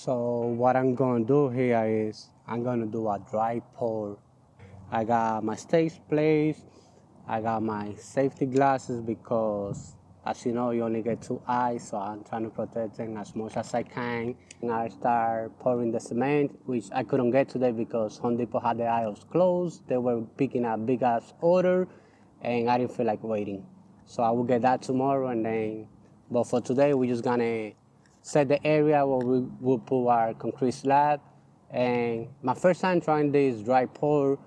So what I'm gonna do here is I'm gonna do a dry pour. I got my stage placed. I got my safety glasses because, as you know, you only get 2 eyes, so I'm trying to protect them as much as I can. And I start pouring the cement, which I couldn't get today because Home Depot had the aisles closed. They were picking a big ass order, and I didn't feel like waiting. So I will get that tomorrow, and then. But for today, we're just gonna set the area where we will put our concrete slab. And my first time trying this dry pour,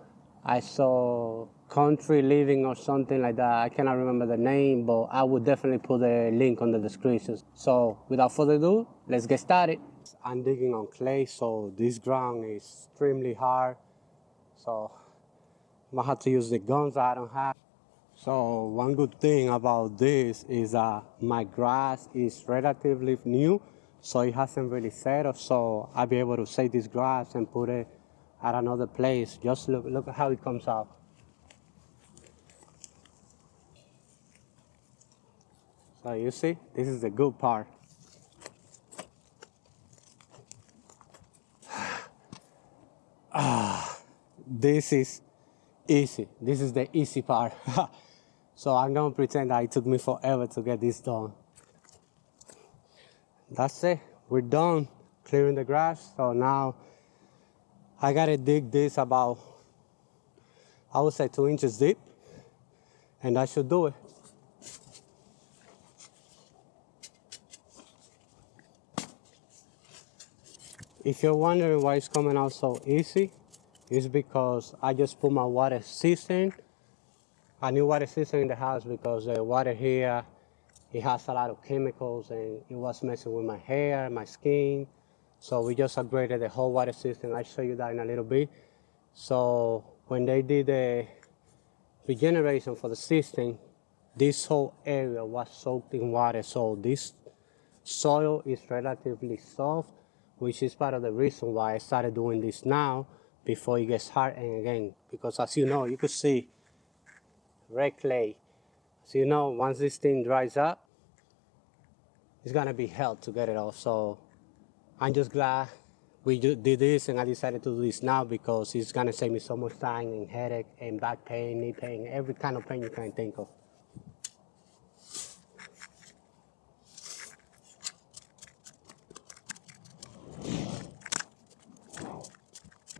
I saw Country Living or something like that. I cannot remember the name, but I will definitely put the link on the description. So without further ado, let's get started. I'm digging on clay, so this ground is extremely hard. So I'm gonna have to use the guns I don't have. So one good thing about this is that my grass is relatively new, so it hasn't really settled. So I'll be able to save this grass and put it at another place. Just look at how it comes out. So you see, this is the good part. This is easy. This is the easy part. So I'm gonna pretend that it took me forever to get this done. That's it, we're done clearing the grass. So now I gotta dig this about, I would say 2 inches deep, and that should do it. If you're wondering why it's coming out so easy, it's because I just put my water system, a new water system in the house, because the water here, it has a lot of chemicals and it was messing with my hair, my skin. So we just upgraded the whole water system. I'll show you that in a little bit. So when they did the regeneration for the system, this whole area was soaked in water. So this soil is relatively soft, which is part of the reason why I started doing this now before it gets hard. And again, because as you know, you could see red clay. So you know, once this thing dries up, it's gonna be hell to get it off. So I'm just glad we did this, and I decided to do this now because it's gonna save me so much time and headache and back pain, knee pain, every kind of pain you can think of.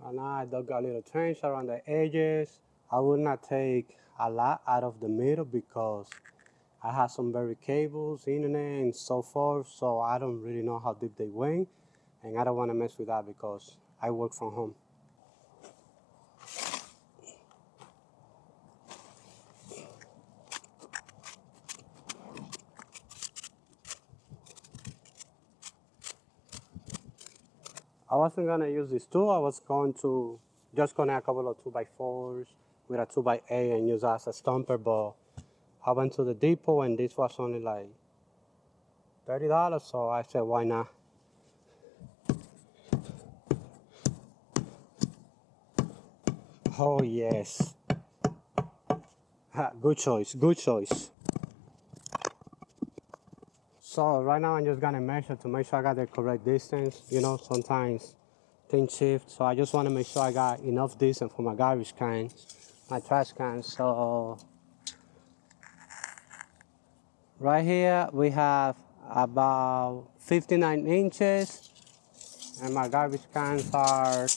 And now I dug a little trench around the edges. I will not take a lot out of the middle because I have some buried cables, internet, and so forth, so I don't really know how deep they went, and I don't want to mess with that because I work from home. I wasn't gonna use this tool. I was going to just connect a couple of 2x4s with a 2x8 and use that as a stumper, but I went to the depot and this was only like $30, so I said, why not? Oh yes. Good choice, good choice. So right now I'm just gonna measure to make sure I got the correct distance. You know, sometimes things shift, so I just wanna make sure I got enough distance for my garbage cans, my trash cans. So right here we have about 59 inches, and my garbage cans are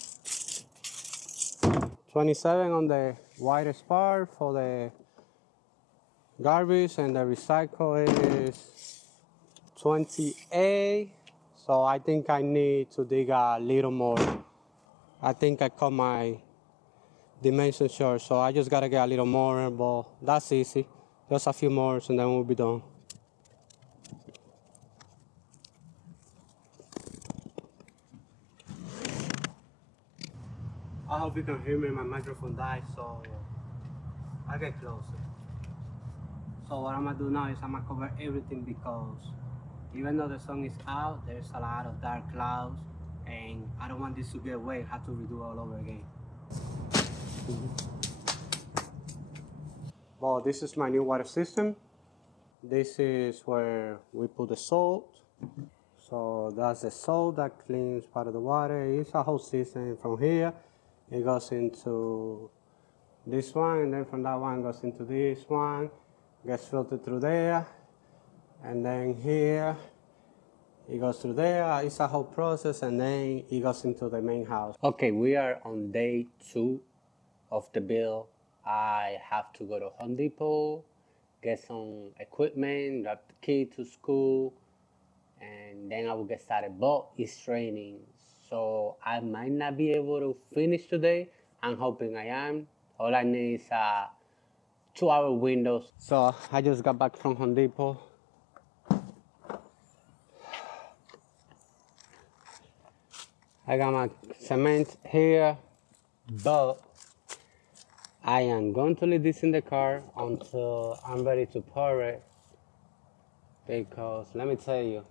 27 on the widest part for the garbage, and the recycle is 28. So I think I need to dig a little more. I think I cut my dimension short, so I just gotta get a little more, but that's easy. Just a few more and then we'll be done. I hope you can hear me. My microphone died, so I'll get closer. So what I'm gonna do now is I'm gonna cover everything because even though the sun is out, there's a lot of dark clouds, and I don't want this to get wet, have to redo all over again. Well, this is my new water system. This is where we put the salt. So that's the salt that cleans part of the water. It's a whole system. From here, it goes into this one, and then from that one goes into this one, gets filtered through there, and then here, it goes through there. It's a whole process, and then it goes into the main house. Okay, we are on day 2 of the build. I have to go to Home Depot, get some equipment, grab the kid to school, and then I will get started. But it's raining, so I might not be able to finish today. I'm hoping I am. All I need is a 2-hour window. So I just got back from Home Depot. I got my cement here, but I am going to leave this in the car until I'm ready to pour it, because let me tell you,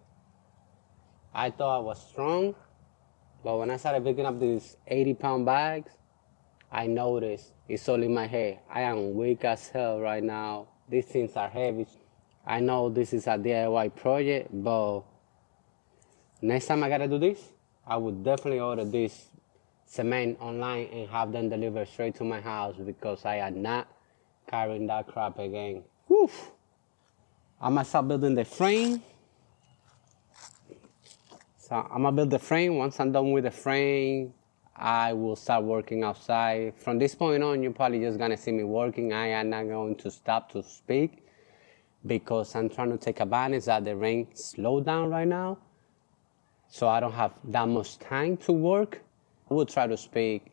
I thought I was strong, but when I started picking up these 80-pound bags, I noticed it's all in my head. I am weak as hell right now. These things are heavy. I know this is a DIY project, but next time I gotta do this, I would definitely order this cement online and have them delivered straight to my house, because I am not carrying that crap again. Whew. I'm gonna start building the frame. So I'm gonna build the frame. Once I'm done with the frame, I will start working outside. From this point on, you're probably just gonna see me working. I am not going to stop to speak, because I'm trying to take advantage that the rain slowed down right now. So I don't have that much time to work. I will try to speak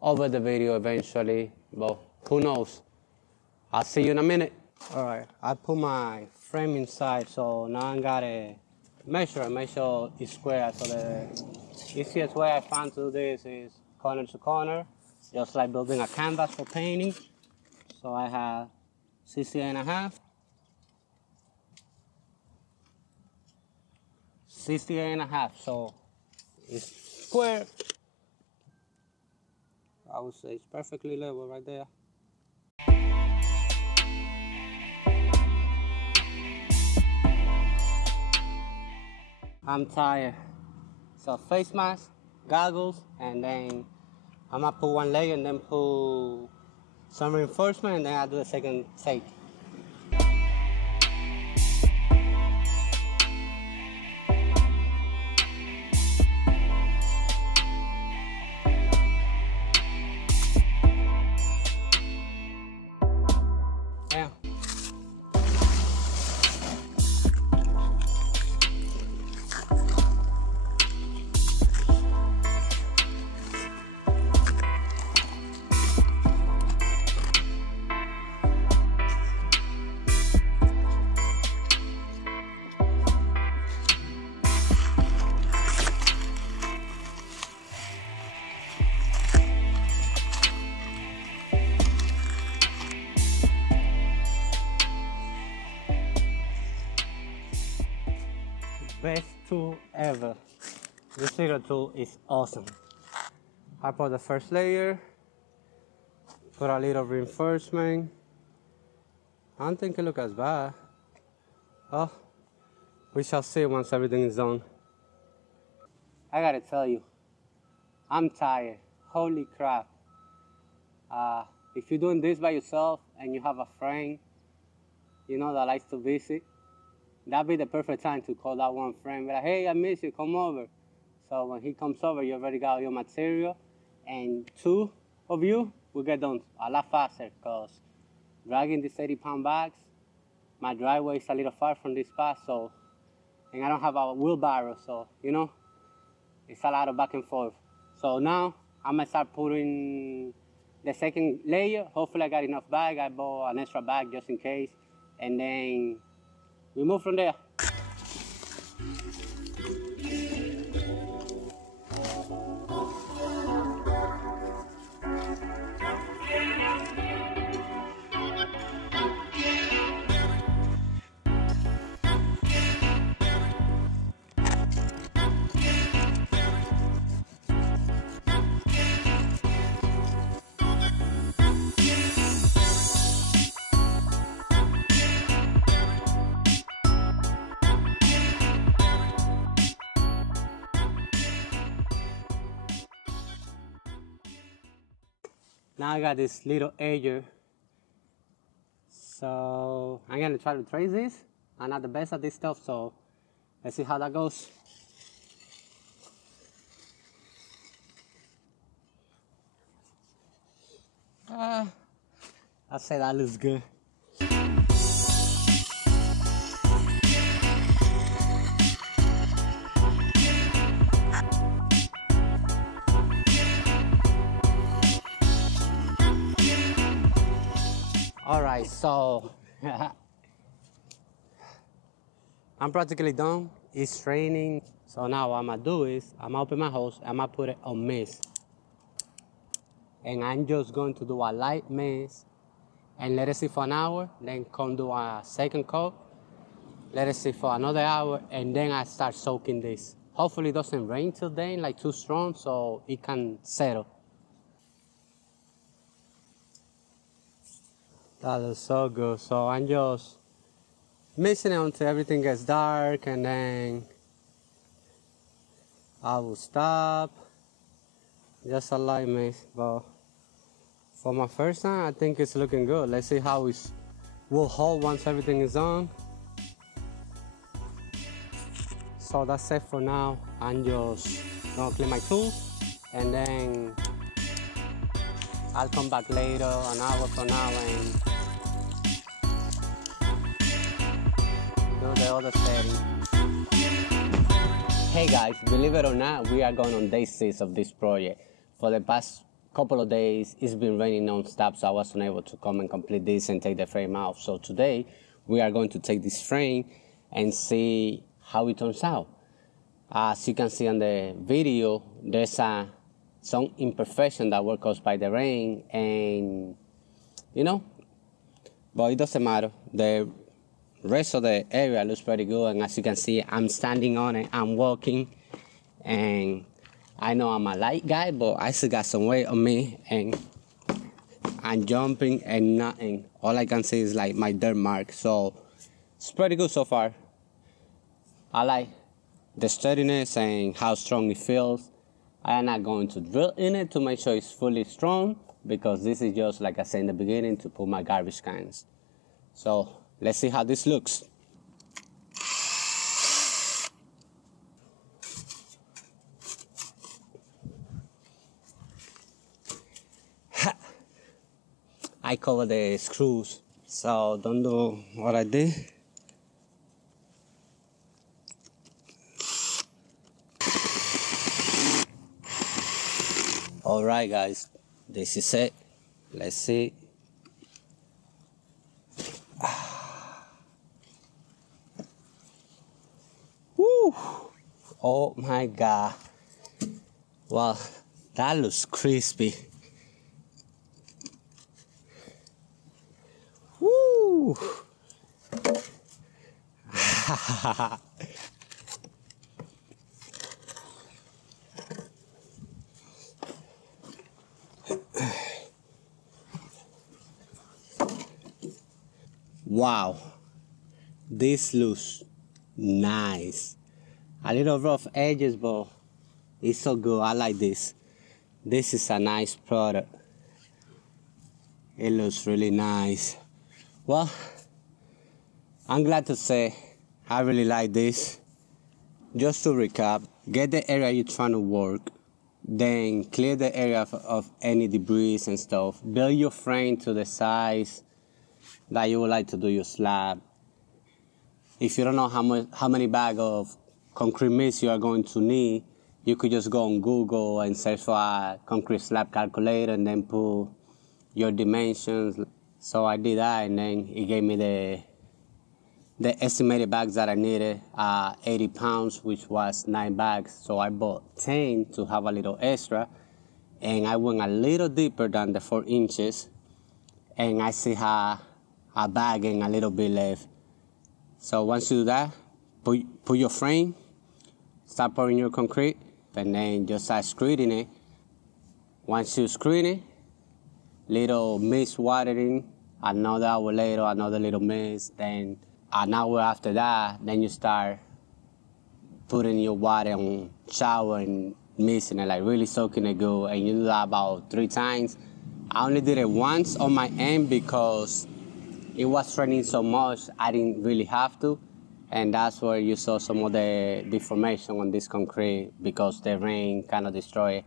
over the video eventually, but who knows? I'll see you in a minute. All right, I put my frame inside, so now I gotta measure and make sure it's square. So the easiest way I found to do this is corner to corner, just like building a canvas for painting. So I have 68.5, 68.5, so it's square. I would say it's perfectly level right there. I'm tired. So face mask, goggles, and then I'm gonna put one layer and then put some reinforcement, and then I'll do the second take. Best tool ever. This little tool is awesome. I put the first layer, put a little reinforcement. I don't think it looks as bad. Oh, we shall see once everything is done. I gotta tell you, I'm tired. Holy crap. If you're doing this by yourself and you have a friend, you know, that likes to visit, that'd be the perfect time to call that one friend. Be like, hey, I miss you, come over. So when he comes over, you already got your material, and 2 of you will get done a lot faster, because dragging these 80-pound bags, my driveway is a little far from this spot, so, and I don't have a wheelbarrow, so, you know, it's a lot of back and forth. So now I'm gonna start putting the second layer. Hopefully I got enough bag. I bought an extra bag just in case, and then we move from there. Now I got this little edger. So I'm gonna try to trace this. I'm not the best at this stuff, so let's see how that goes. I say that looks good. All right, so I'm practically done. It's raining, so now what I'm gonna do is I'm gonna open my hose. I'm gonna put it on mist, and I'm just going to do a light mist and let it sit for an hour. Then come do a second coat, let it sit for another hour, and then I start soaking this. Hopefully, it doesn't rain till then, like too strong, so it can settle. That looks so good. So I'm just mixing it until everything gets dark, and then I will stop. Just a light mix, but for my first time, I think it's looking good. Let's see how it will hold once everything is on. So that's it for now. I'm just gonna clean my tool, and then I'll come back later, an hour from now, and do the other setting. Hey guys, believe it or not, we are going on day 6 of this project. For the past couple of days, it's been raining non-stop, so I wasn't able to come and complete this and take the frame off. So today, we are going to take this frame and see how it turns out. As you can see on the video, there's some imperfection that were caused by the rain, and but it doesn't matter. The rest of the area looks pretty good, and as you can see, I'm standing on it, I'm walking, and I know I'm a light guy, but I still got some weight on me, and I'm jumping and nothing. All I can see is like my dirt mark, so it's pretty good so far. I like the sturdiness and how strong it feels. I am not going to drill in it to make sure it's fully strong, because this is just, like I said in the beginning, to put my garbage cans. So let's see how this looks. I cover the screws, so don't do what I did. Alright guys, this is it. Let's see. Woo! Oh my god. Well, that looks crispy. Woo! Wow, this looks nice. A little rough edges, but it's so good. I like this. This is a nice product. It looks really nice. Well, I'm glad to say I really like this. Just to recap, get the area you're trying to work, then clear the area of any debris and stuff. Build your frame to the size that you would like to do your slab. If you don't know how many bags of concrete mix you are going to need, you could just go on Google and search for a concrete slab calculator and then put your dimensions. So I did that, and then it gave me the estimated bags that I needed, 80 pounds, which was 9 bags. So I bought 10 to have a little extra, and I went a little deeper than the 4 inches, and I still have a bag and a little bit left. So once you do that, put your frame, start pouring your concrete, and then just start screwing it. Once you screw it, little mist watering, another hour later, another little mist, then an hour after that, then you start putting your water on shower and mixing it, like really soaking it good, and you do that about 3 times. I only did it once on my end because it was raining so much I didn't really have to, and that's where you saw some of the deformation on this concrete because the rain kind of destroyed it.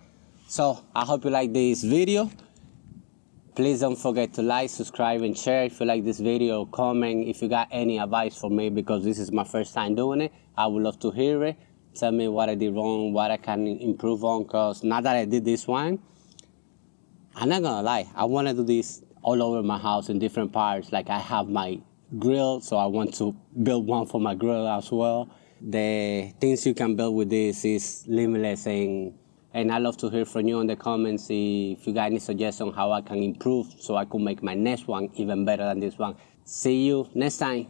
So I hope you like this video. Please don't forget to like, subscribe, and share if you like this video. Comment if you got any advice for me, because this is my first time doing it. I would love to hear it. Tell me what I did wrong, what I can improve on, because now that I did this one, I'm not gonna lie, I want to do this all over my house in different parts. Like I have my grill, so I want to build one for my grill as well. The things you can build with this is limitless, and I love to hear from you in the comments if you got any suggestions how I can improve so I could make my next one even better than this one. See you next time.